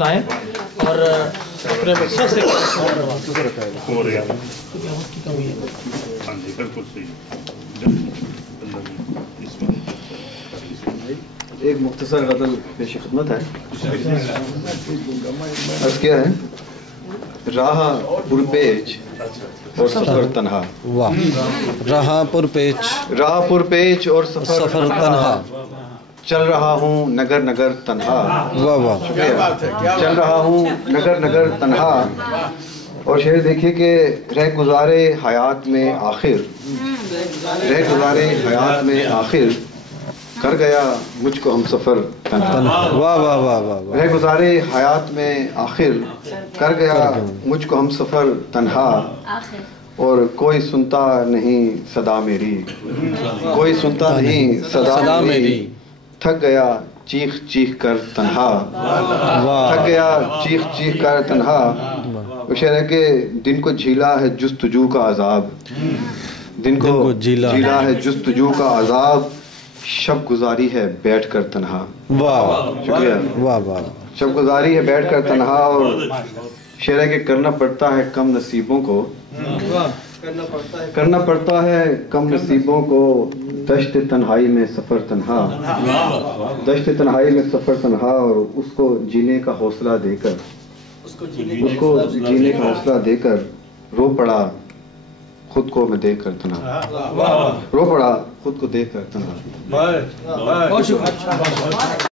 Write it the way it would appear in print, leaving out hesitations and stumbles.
بتائیں اور اپنے مقصد سے ہو رہا ہے. ہاں جی بالکل صحیح. ایک مختصر غزل پیش خدمت ہے. عرض کیا ہے: راہ پرپیچ اور سفر تنہا. واہ. راہ پرپیچ اور سفر تنہا. چل رہا ہوں نگر نگر تنہا. واہ واہ. چل رہا ہوں نگر نگر تنہا. اور شعر دیکھیے کہ رہ گزارے حیات میں آخر، رہ گزارے حیات میں آخر کر گیا مجھ کو ہم سفر تنہا. واہ واہ واہ واہ. رہ گزارے حیات میں آخر کر گیا مجھ کو ہم سفر تنہا. اور کوئی سنتا نہیں صدا میری، کوئی سنتا نہیں صدا میری. تھک گیا چیخ چیخ کر تنہا، تھک گیا چیخ چیخ کر تنہا. وہ شعر ہے کہ دن کو جھیلا ہے جستجو کا عذاب، دن کو جھیلا ہے جستجو کا عذاب. شب گزاری ہے بیٹھ کر تنہا. واہ. شکریہ. واہ واہ. شب گزاری ہے بیٹھ کر تنہا. اور شعر ہے کہ کرنا پڑتا ہے کم نصیبوں کو، کرنا پڑتا ہے کم نصیبوں کو دشت تنہائی میں سفر تنہا. دشت تنہائی میں سفر تنہا. اور اس کو جینے کا حوصلہ دے کر، اس کو جینے کا حوصلہ دے کر رو پڑا خود کو میں دیکھ کر تنہا. رو پڑا خود کو دیکھ کر تنہا.